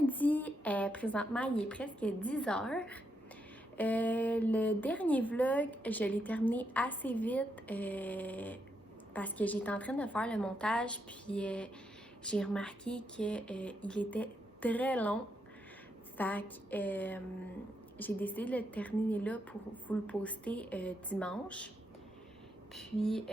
lundi. Présentement, il est presque 10 heures. Le dernier vlog, je l'ai terminé assez vite parce que j'étais en train de faire le montage, puis j'ai remarqué qu'il était très long. Fait que j'ai décidé de le terminer là pour vous le poster dimanche. Puis,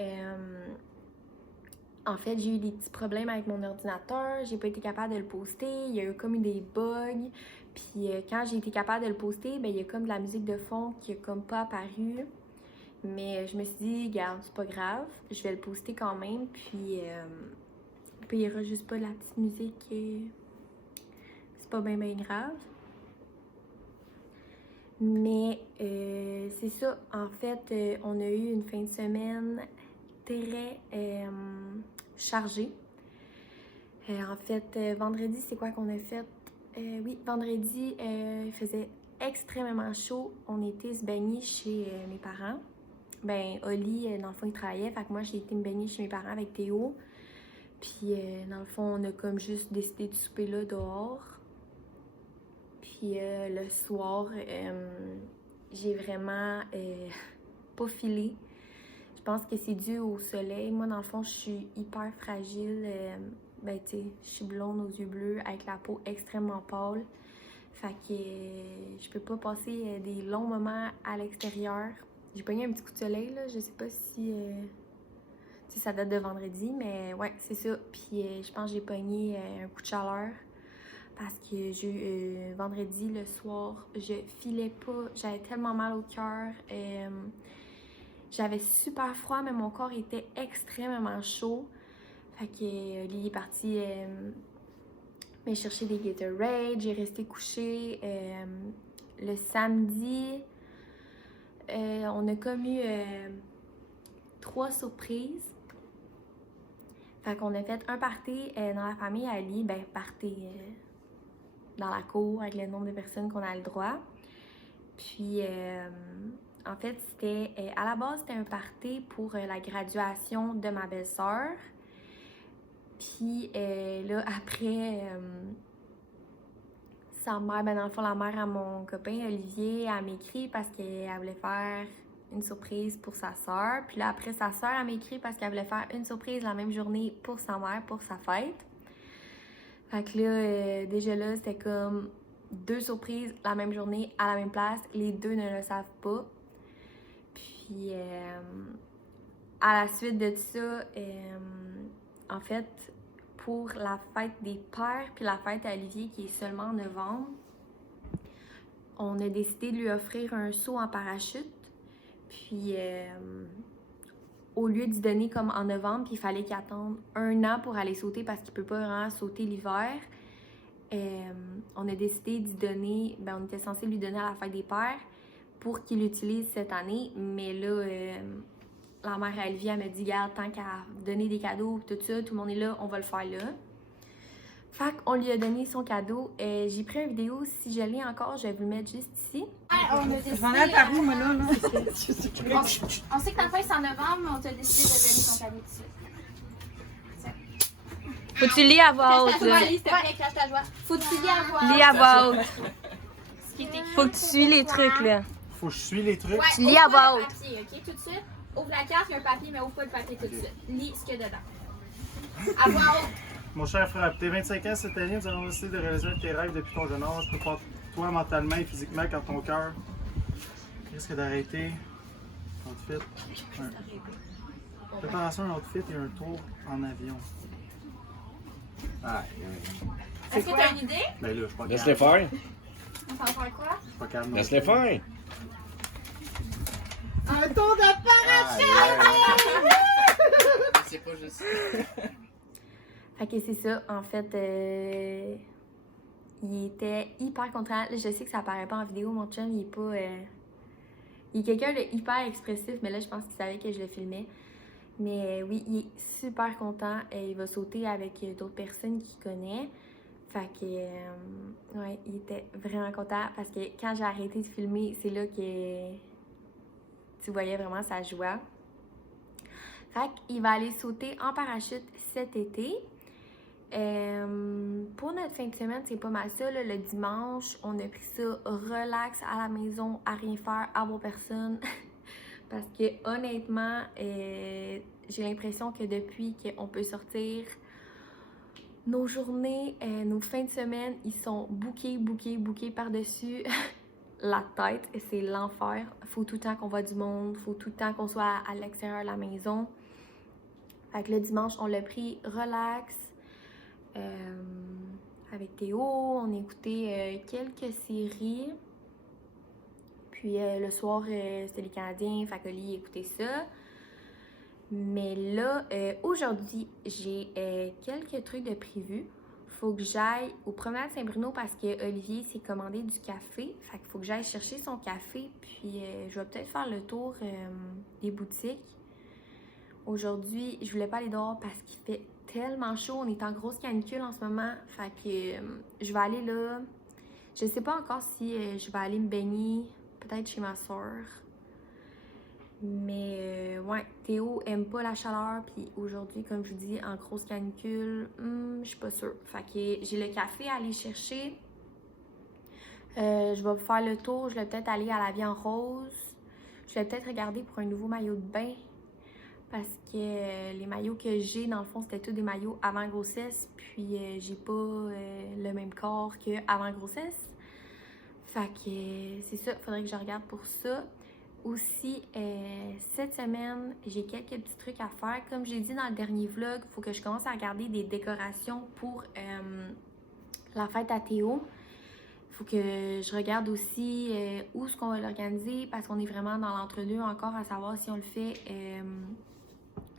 en fait, j'ai eu des petits problèmes avec mon ordinateur. J'ai pas été capable de le poster. Il y a eu comme eu des bugs. Puis, quand j'ai été capable de le poster, ben il y a comme de la musique de fond qui a comme pas apparu. Mais je me suis dit, regarde, c'est pas grave. Je vais le poster quand même. Puis, il y aura juste pas de la petite musique. C'est pas bien grave. Mais c'est ça, en fait, on a eu une fin de semaine très chargée. En fait, vendredi, c'est quoi qu'on a fait? Oui, vendredi, il faisait extrêmement chaud. On était se baigner chez mes parents. Ben, Oli, dans le fond, il travaillait, fait que moi, j'ai été me baigner chez mes parents avec Théo. Puis, dans le fond, on a comme juste décidé de souper là dehors. Puis le soir, j'ai vraiment pas filé. Je pense que c'est dû au soleil. Moi, dans le fond, je suis hyper fragile. Ben, tu sais, je suis blonde aux yeux bleus avec la peau extrêmement pâle. Fait que je peux pas passer des longs moments à l'extérieur. J'ai pogné un petit coup de soleil, là. Je sais pas si ça date de vendredi, mais ouais, c'est ça. Puis je pense que j'ai pogné un coup de chaleur. Parce que j'ai vendredi le soir, je filais pas, j'avais tellement mal au cœur. J'avais super froid, mais mon corps était extrêmement chaud. Fait que Oli est parti me chercher des Gatorade, j'ai resté couchée. Le samedi, on a comme eu 3 surprises. Fait qu'on a fait un party dans la famille à Ali, ben party dans la cour avec le nombre de personnes qu'on a le droit. Puis, en fait, c'était à la base, c'était un party pour la graduation de ma belle-sœur. Puis là, après, sa mère, ben dans le fond, la mère à mon copain Olivier, elle m'écrit parce qu'elle voulait faire une surprise pour sa sœur. Puis là, après, sa sœur, elle m'écrit parce qu'elle voulait faire une surprise la même journée pour sa mère, pour sa fête. Fait que là, déjà là, c'était comme 2 surprises la même journée, à la même place. Les deux ne le savent pas. Puis, à la suite de ça, en fait, pour la fête des pères, puis la fête à Olivier qui est seulement en novembre, on a décidé de lui offrir un saut en parachute. Puis, au lieu d'y donner comme en novembre, puis il fallait qu'il attende 1 an pour aller sauter parce qu'il peut pas vraiment sauter l'hiver. On a décidé d'y donner, ben on était censé lui donner à la fête des pères pour qu'il l'utilise cette année, mais là, la mère à Olivier, elle m'a dit, garde, tant qu'à donner des cadeaux, tout ça, tout le monde est là, on va le faire là. Fait qu'on lui a donné son cadeau. J'ai pris une vidéo, si je l'ai encore, je vais vous le mettre juste ici. Je m'en ai par où, moi, là? On sait que ta fête c'est en novembre, mais on t'a décidé de donner ton cadeau tout de suite. Faut que tu lis à voix haute, là. S'il te plaît, cache ta joie. Faut que tu lis à voix haute. Lis à voix haute. Ce qui est écrit. Faut que tu suis les trucs, là. Faut que je suis les trucs. Ouais, Tu lis à voix ouvre haute. le papier, ok, tout de suite. Ouvre la carte, il y a un papier, mais ouvre pas le papier tout de suite. Lis ce qu'il y a dedans. À voix haute. Mon cher frère, tes 25 ans cette année, nous allons décidé de réaliser tes rêves depuis ton jeune âge. Prépare-toi mentalement et physiquement quand ton cœur risque d'arrêter. Outfit. Préparation, un outfit et un tour en avion. Est-ce que t'as une idée? Ben là, je suis pas Laisse-les calme. faire. On va faire quoi? Je suis pas calme. non Laisse-les plus. faire. Un tour de parachute! C'est pas juste. Fait que c'est ça, en fait, il était hyper content. Là, je sais que ça paraît pas en vidéo, mon chum, il est pas... il est quelqu'un de hyper expressif, mais là, je pense qu'il savait que je le filmais. Mais oui, il est super content. Il va sauter avec d'autres personnes qu'il connaît. Fait que, ouais, il était vraiment content parce que quand j'ai arrêté de filmer, c'est là que tu voyais vraiment sa joie. Fait qu'il va aller sauter en parachute cet été. Pour notre fin de semaine, c'est pas mal ça. Là. Le dimanche, on a pris ça relax à la maison, à rien faire, à voir personne. Parce que honnêtement, j'ai l'impression que depuis qu'on peut sortir, nos journées, nos fins de semaine, ils sont bookés par-dessus la tête. Et c'est l'enfer. Faut tout le temps qu'on voit du monde, faut tout le temps qu'on soit à l'extérieur de la maison. Fait que le dimanche, on l'a pris relax. Avec Théo, on a écouté quelques séries. Puis le soir, c'était les Canadiens, fait que lui écoutait ça. Mais là, aujourd'hui, j'ai quelques trucs de prévu. Faut que j'aille au promenade Saint-Bruno parce que Olivier s'est commandé du café. Fait qu'il faut que j'aille chercher son café. Puis je vais peut-être faire le tour des boutiques. Aujourd'hui, je voulais pas aller dehors parce qu'il fait tellement chaud. On est en grosse canicule en ce moment. Fait que je vais aller là. Je sais pas encore si je vais aller me baigner. Peut-être chez ma soeur. Mais ouais, Théo aime pas la chaleur. Puis aujourd'hui, comme je vous dis, en grosse canicule, je suis pas sûre. Fait que j'ai le café à aller chercher. Je vais faire le tour. Je vais peut-être aller à la Vie en Rose. Je vais peut-être regarder pour un nouveau maillot de bain. Parce que les maillots que j'ai, dans le fond, c'était tous des maillots avant grossesse. Puis j'ai pas le même corps qu'avant grossesse. Fait que c'est ça, faudrait que je regarde pour ça. Aussi, cette semaine, j'ai quelques petits trucs à faire. Comme j'ai dit dans le dernier vlog, il faut que je commence à regarder des décorations pour la fête à Théo. Il faut que je regarde aussi où est-ce qu'on va l'organiser parce qu'on est vraiment dans l'entre-deux encore à savoir si on le fait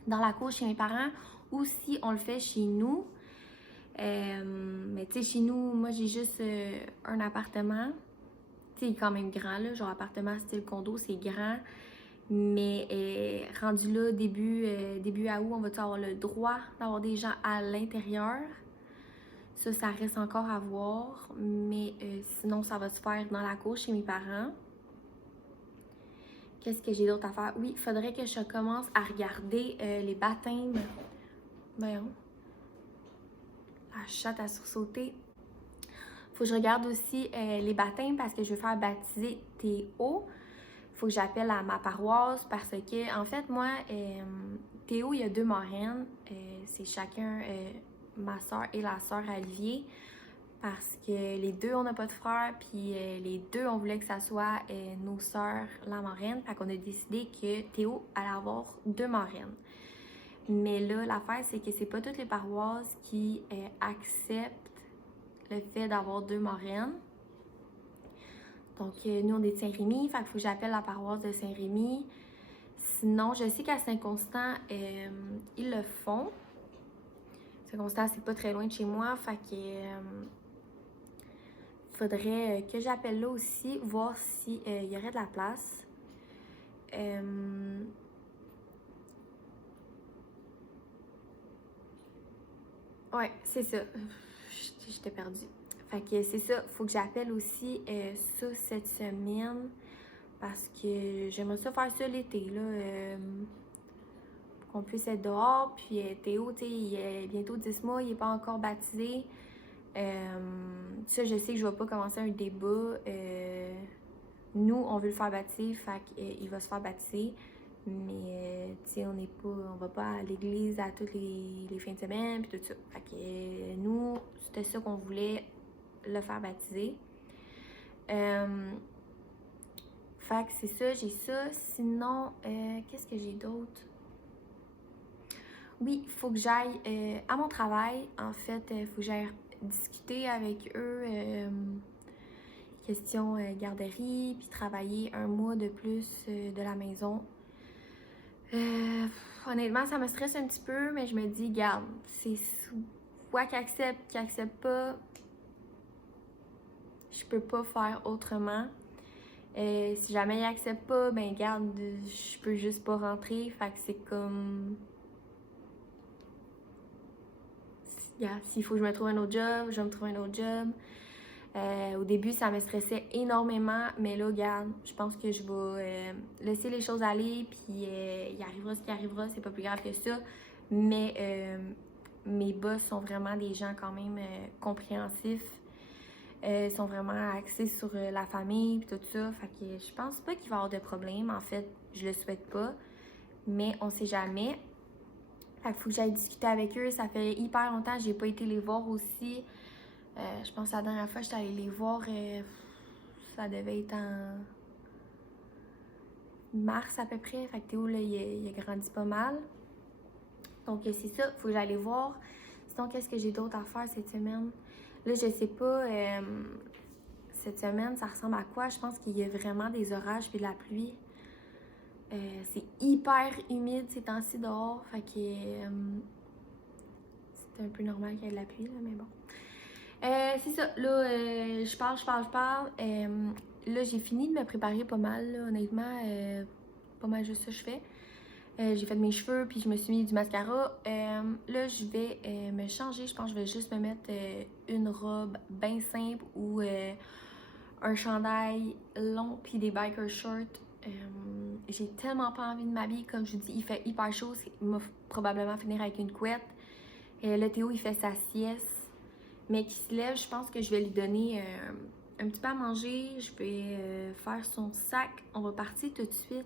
dans la cour chez mes parents ou si on le fait chez nous. Mais tu sais, chez nous, moi j'ai juste un appartement. Tu sais, il est quand même grand, là, genre appartement style condo, c'est grand. Mais rendu là, début août, on va avoir le droit d'avoir des gens à l'intérieur. Ça reste encore à voir. Mais sinon, ça va se faire dans la cour chez mes parents. Qu'est-ce que j'ai d'autre à faire? Oui, il faudrait que je commence à regarder les baptêmes. Voyons. La chatte a sursauté. Faut que je regarde aussi les baptêmes parce que je veux faire baptiser Théo. Faut que j'appelle à ma paroisse parce que, en fait, moi, Théo, il y a 2 marraines. C'est chacun ma soeur et la soeur à Olivier. Parce que les 2, on n'a pas de frère, puis les 2, on voulait que ça soit nos sœurs, la marraine. Fait qu'on a décidé que Théo allait avoir 2 marraines. Mais là, l'affaire, c'est que c'est pas toutes les paroisses qui acceptent le fait d'avoir 2 marraines. Donc, nous, on est de Saint-Rémy, fait qu'il faut que j'appelle la paroisse de Saint-Rémy. Sinon, je sais qu'à Saint-Constant, ils le font. Saint-Constant, c'est pas très loin de chez moi, fait que faudrait que j'appelle là aussi, voir s'il y aurait de la place. Ouais, c'est ça. J'étais perdue. Fait que c'est ça, faut que j'appelle aussi ça cette semaine parce que j'aimerais ça faire ça l'été, là. Pour qu'on puisse être dehors. Puis Théo, tu sais, il est bientôt 10 mois, il n'est pas encore baptisé. Ça, je sais que je ne vais pas commencer un débat. Nous, on veut le faire baptiser, fait qu'il va se faire baptiser. Mais, tu sais, on va pas à l'église à toutes les fins de semaine, puis tout ça. Fait que nous, c'était ça qu'on voulait, le faire baptiser. Fait que c'est ça, j'ai ça. Sinon, qu'est-ce que j'ai d'autre? Oui, il faut que j'aille à mon travail. En fait, il faut que j'aille discuter avec eux. Question garderie, puis travailler 1 mois de plus de la maison. Honnêtement, ça me stresse un petit peu, mais je me dis, garde, c'est soit qu'ils acceptent pas. Je peux pas faire autrement. Si jamais ils acceptent pas, ben garde, je peux juste pas rentrer. Fait que c'est comme... S'il faut que je me trouve un autre job, je vais me trouver un autre job. Au début, ça me stressait énormément, mais là, regarde, je pense que je vais laisser les choses aller, puis il arrivera ce qui arrivera, c'est pas plus grave que ça. Mais mes boss sont vraiment des gens quand même compréhensifs. Ils sont vraiment axés sur la famille et tout ça. Fait que je pense pas qu'il va y avoir de problème. En fait, je le souhaite pas. Mais on sait jamais. Fait qu'il faut que j'aille discuter avec eux. Ça fait hyper longtemps que j'ai pas été les voir aussi. Je pense que la dernière fois que j'étais allée les voir, ça devait être en mars à peu près. Fait que Théo, là, il a grandi pas mal. Donc c'est ça, faut que j'aille les voir. Sinon, qu'est-ce que j'ai d'autre à faire cette semaine? Là, je sais pas, cette semaine, ça ressemble à quoi? Je pense qu'il y a vraiment des orages et de la pluie. C'est hyper humide ces temps-ci dehors, fait que c'est un peu normal qu'il y ait de la pluie, là, mais bon. C'est ça, là, je parle. Là, j'ai fini de me préparer pas mal, là, honnêtement, pas mal juste ça que je fais. J'ai fait mes cheveux, puis je me suis mis du mascara. Là, je vais me changer. Je pense que je vais juste me mettre une robe bien simple ou un chandail long, puis des biker shorts. J'ai tellement pas envie de m'habiller. Comme je vous dis, il fait hyper chaud. Il va probablement finir avec une couette. Le Théo, il fait sa sieste. Mais qui se lève, je pense que je vais lui donner un petit peu à manger. Je vais faire son sac. On va partir tout de suite.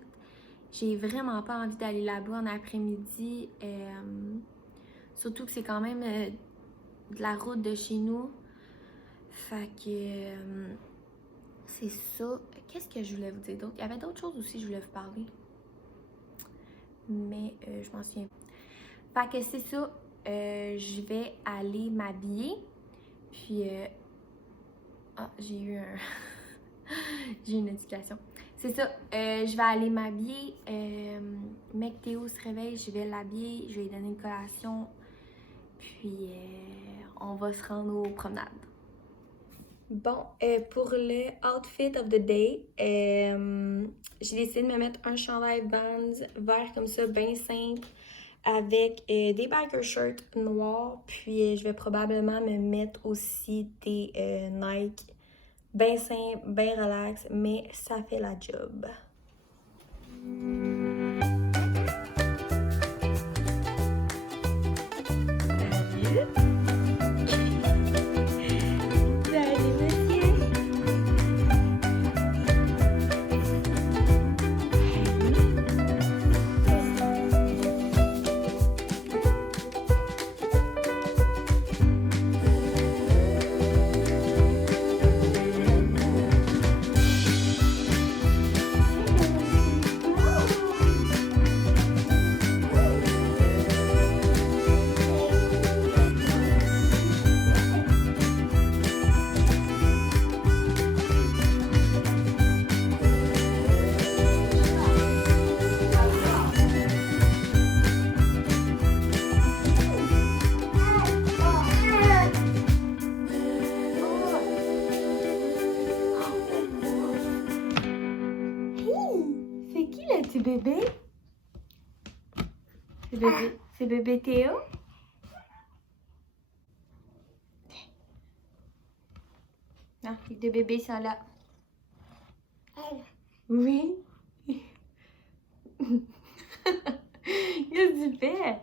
J'ai vraiment pas envie d'aller là-bas en après-midi. Surtout que c'est quand même de la route de chez nous. Fait que c'est ça. Qu'est-ce que je voulais vous dire d'autre? Il y avait d'autres choses aussi que je voulais vous parler. Mais je m'en souviens. Fait que c'est ça. Je vais aller m'habiller. Puis j'ai eu un... j'ai eu une notification. C'est ça, je vais aller m'habiller. Mec Théo se réveille, je vais l'habiller, je vais lui donner une collation. Puis on va se rendre aux promenades. Bon, pour le outfit of the day, j'ai décidé de me mettre un chandail Vans vert comme ça, bien simple, avec des biker shorts noirs. Puis je vais probablement me mettre aussi des Nike. Bien simple, bien relax, mais ça fait la job. C'est bébé? C'est bébé Théo? Non, les deux bébés sont là. Oui. Qu'est-ce que tu fais?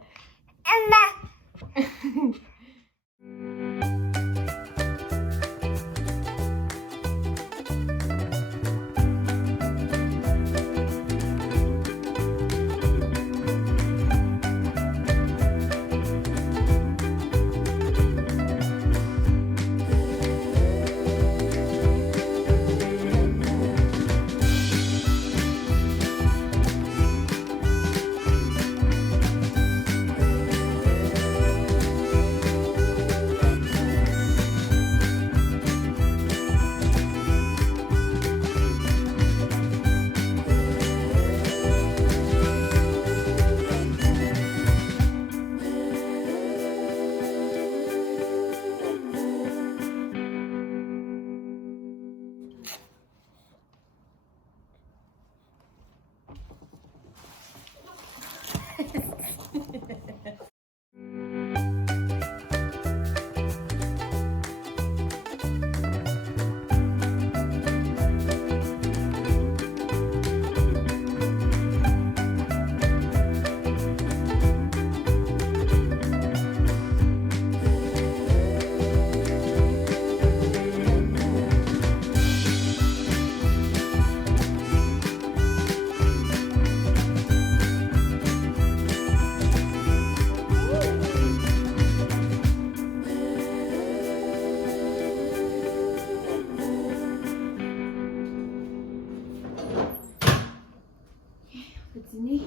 dîner.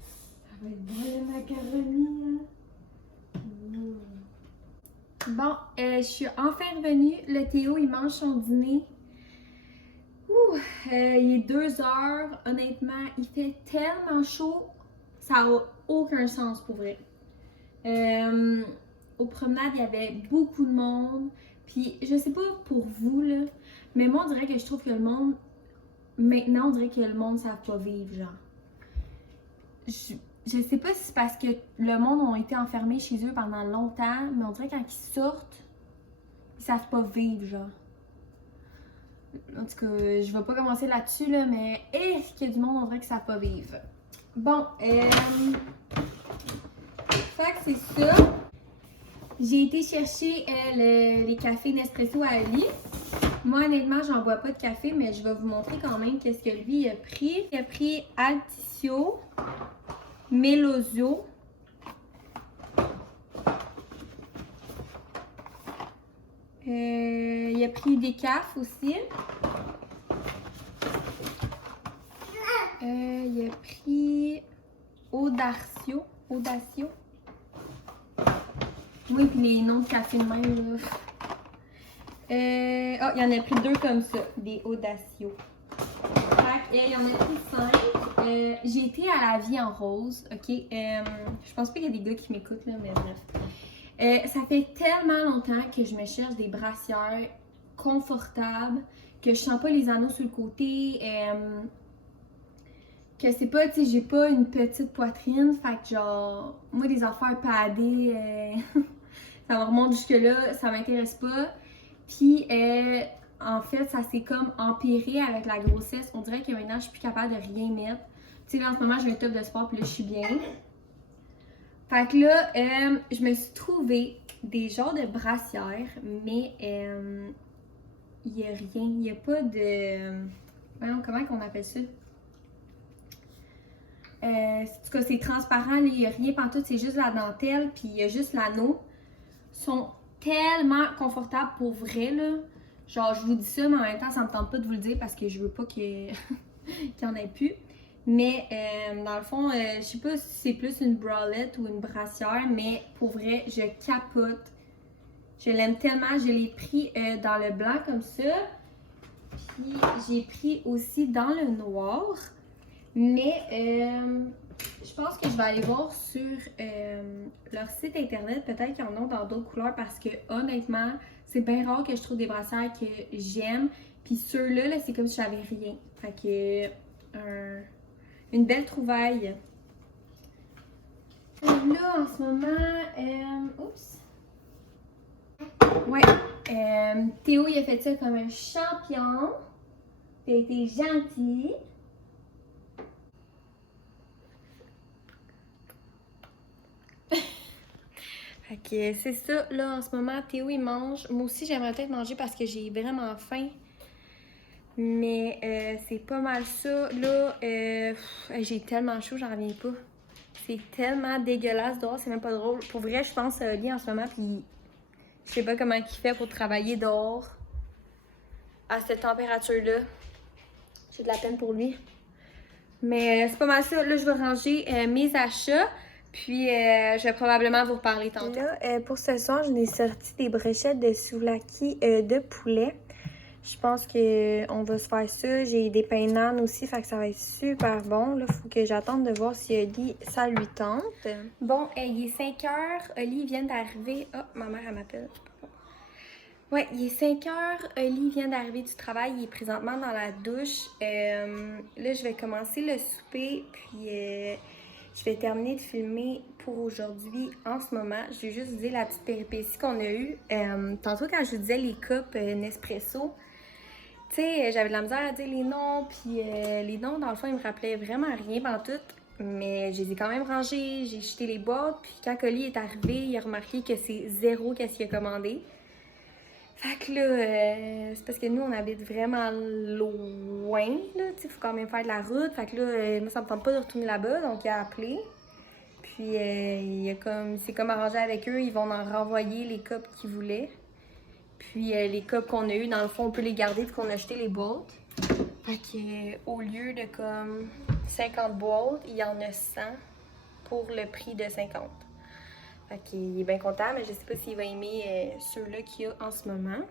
Ça va être bon le macaroni, hein? Bon, je suis enfin revenue. Le Théo, il mange son dîner. Il est 2 heures. Honnêtement, il fait tellement chaud. Ça n'a aucun sens pour vrai. Aux promenades, il y avait beaucoup de monde. Puis, je sais pas pour vous, là, mais moi, on dirait que je trouve que le monde... Maintenant, on dirait que le monde ne savent pas vivre, genre. Je sais pas si c'est parce que le monde a été enfermé chez eux pendant longtemps, mais on dirait que quand ils sortent, ils savent pas vivre, genre. En tout cas, je vais pas commencer là-dessus, là, mais qu'il y a du monde, on dirait qu'ils savent pas vivre. Bon, fait que c'est ça. J'ai été chercher les cafés Nespresso à Ali. Moi, honnêtement, j'en bois pas de café, mais je vais vous montrer quand même qu'est-ce que lui a pris. Il a pris Altisio, Melosio, il a pris Décaf aussi. Il a pris Audacio. Oui, puis les noms de café de même, là. Il y en a pris 2 comme ça, des Audacio. Il y en a pris 5. J'ai été à la vie en rose, ok? Je pense pas qu'il y a des gars qui m'écoutent, là, mais bref. Ça fait tellement longtemps que je me cherche des brassières confortables, que je sens pas les anneaux sur le côté, que c'est pas, tu sais, j'ai pas une petite poitrine, fait que genre, moi, des affaires padées, ça me remonte jusque-là, ça m'intéresse pas. Puis, en fait, ça s'est comme empiré avec la grossesse. On dirait que maintenant, je suis plus capable de rien mettre. Tu sais, là, en ce moment, j'ai un top de sport, puis là, je suis bien. Fait que là, je me suis trouvé des genres de brassières, mais il n'y a rien. Il n'y a pas de... Voyons, comment on appelle ça? En tout cas, c'est transparent, il n'y a rien pantoute, c'est juste la dentelle, puis il y a juste l'anneau. Ils sont tellement confortables pour vrai, là. Genre, je vous dis ça, mais en même temps, ça me tente pas de vous le dire parce que je veux pas qu'il y en ait plus. Mais dans le fond, je sais pas si c'est plus une bralette ou une brassière, mais pour vrai, je capote. Je l'aime tellement. Je l'ai pris dans le blanc comme ça. Puis j'ai pris aussi dans le noir. Mais je pense que je vais aller voir sur leur site internet. Peut-être qu'ils en ont dans d'autres couleurs parce que honnêtement, c'est bien rare que je trouve des brassières que j'aime. Puis ceux-là, là, c'est comme si j'avais rien. Fait que une belle trouvaille. Là, en ce moment, oups. Ouais, Théo, il a fait ça comme un champion. Il a été gentil. Fait que c'est ça, là, en ce moment, Théo, il mange. Moi aussi, j'aimerais peut-être manger parce que j'ai vraiment faim. Mais c'est pas mal ça. Là, j'ai tellement chaud, j'en reviens pas. C'est tellement dégueulasse dehors, c'est même pas drôle. Pour vrai, je pense à Oli en ce moment, puis je sais pas comment il fait pour travailler dehors à cette température-là. J'ai de la peine pour lui. Mais c'est pas mal ça. Là, je vais ranger mes achats. Puis, je vais probablement vous reparler tantôt. Là, pour ce soir, je n'ai sorti des brochettes de souvlaki de poulet. Je pense qu'on va se faire ça. J'ai des pains nan aussi, fait que ça va être super bon. Là, faut que j'attende de voir si Oli, ça lui tente. Bon, il est 5 heures. Oli vient d'arriver. Oh, ma mère, elle m'appelle. Ouais, il est 5 heures. Oli vient d'arriver du travail. Il est présentement dans la douche. Là, je vais commencer le souper, puis... je vais terminer de filmer pour aujourd'hui en ce moment. Je vais juste vous dire la petite péripétie qu'on a eue. Tantôt, quand je vous disais les cups Nespresso, tu sais, j'avais de la misère à dire les noms. Puis les noms, dans le fond, ils me rappelaient vraiment rien pantoute. Mais je les ai quand même rangés. J'ai jeté les boîtes. Puis quand Oli est arrivé, il a remarqué que c'est 0 qu'est-ce qu'il a commandé. Fait que là, c'est parce que nous, on habite vraiment loin, là, tu sais, il faut quand même faire de la route. Fait que là, moi, ça me tente pas de retourner là-bas, donc il a appelé. Puis, il s'est comme arrangé avec eux, ils vont en renvoyer les cups qu'ils voulaient. Puis les cups qu'on a eu, dans le fond, on peut les garder vu qu'on a acheté les boîtes. Fait que au lieu de comme 50 boîtes, il y en a 100 pour le prix de 50. Fait qu'il est bien content, mais je sais pas s'il va aimer ceux-là qu'il y a en ce moment.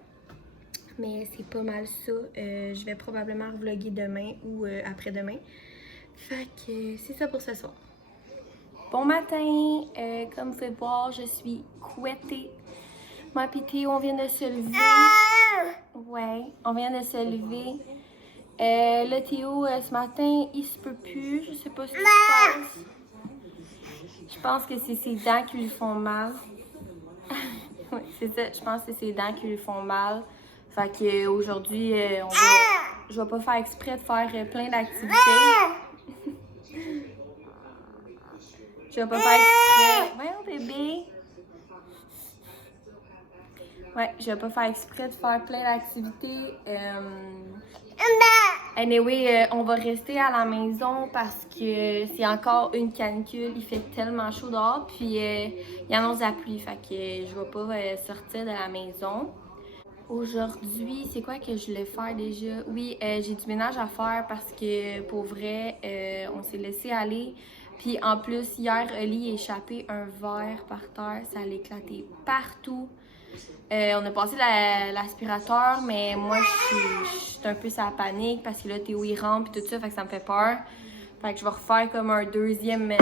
Mais c'est pas mal ça. Je vais probablement vlogger demain ou après-demain. Fait que c'est ça pour ce soir. Bon matin! Comme vous pouvez voir, je suis couettée. Moi et Théo, on vient de se lever. Ouais, on vient de se lever. Là, Théo, ce matin, il se peut plus. Je sais pas ce qui se passe. Je pense que c'est ses dents qui lui font mal. Oui, c'est ça. Je pense que c'est ses dents qui lui font mal. Fait qu'aujourd'hui, je vais pas faire exprès de faire plein d'activités. Je vais pas faire exprès. Voyons, bébé. Ouais, je vais pas faire exprès de faire plein d'activités. Anyway, on va rester à la maison parce que c'est encore une canicule. Il fait tellement chaud dehors. Puis, il annonce la pluie. Fait que je vais pas sortir de la maison. Aujourd'hui, c'est quoi que je voulais faire déjà? Oui, j'ai du ménage à faire parce que, pour vrai, on s'est laissé aller. Puis, en plus, hier, Oli a échappé un verre par terre. Ça a éclaté partout. On a passé l'aspirateur, mais moi, je suis un peu sur la panique parce que là, Théo, il rentre et tout ça, fait que ça me fait peur. Fait que je vais refaire comme un deuxième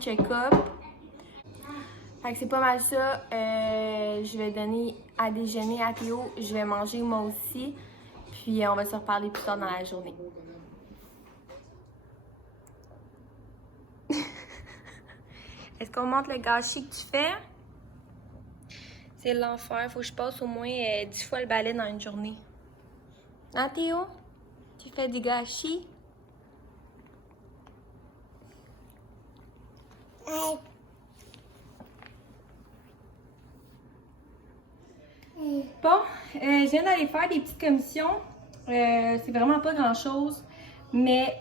check-up. Fait que c'est pas mal ça. Je vais donner à déjeuner à Théo. Je vais manger moi aussi. Puis on va se reparler plus tard dans la journée. Est-ce qu'on montre le gâchis que tu fais? C'est l'enfer. Faut que je passe au moins 10 fois le balai dans une journée. Hein, Théo? Tu fais du gâchis? Bon, je viens d'aller faire des petites commissions. C'est vraiment pas grand-chose. Mais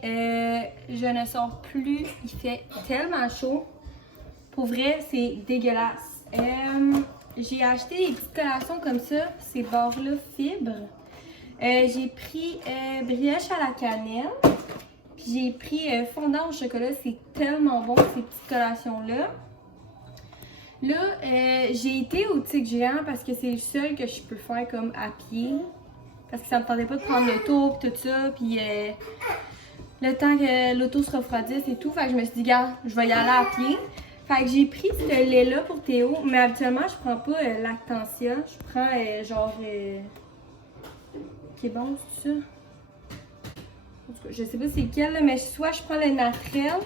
je ne sors plus. Il fait tellement chaud. Pour vrai, c'est dégueulasse. J'ai acheté des petites collations comme ça. Ces barres-là fibres. J'ai pris brioche à la cannelle. Puis j'ai pris fondant au chocolat. C'est tellement bon, ces petites collations-là. Là, j'ai été au Tic Géant parce que c'est le seul que je peux faire comme à pied. Parce que ça me tentait pas de prendre le tour et tout ça. Puis le temps que l'auto se refroidisse et tout. Fait que je me suis dit, gars, je vais y aller à pied. Fait que j'ai pris ce lait-là pour Théo. Mais habituellement, je prends pas Lactantia. Je prends genre... qui est bon, c'est ça? En tout cas, je sais pas c'est lequel, là, mais soit je prends le naturel.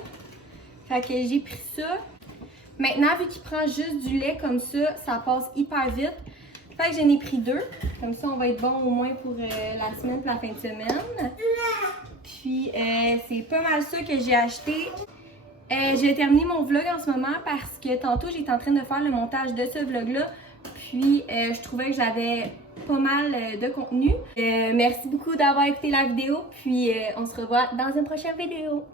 Fait que j'ai pris ça. Maintenant, vu qu'il prend juste du lait comme ça passe hyper vite. Fait que j'en ai pris 2. Comme ça, on va être bon au moins pour la semaine et la fin de semaine. Puis, c'est pas mal ça que j'ai acheté. J'ai terminé mon vlog en ce moment parce que tantôt, j'étais en train de faire le montage de ce vlog-là. Puis, je trouvais que j'avais pas mal de contenu. Merci beaucoup d'avoir écouté la vidéo. Puis, on se revoit dans une prochaine vidéo.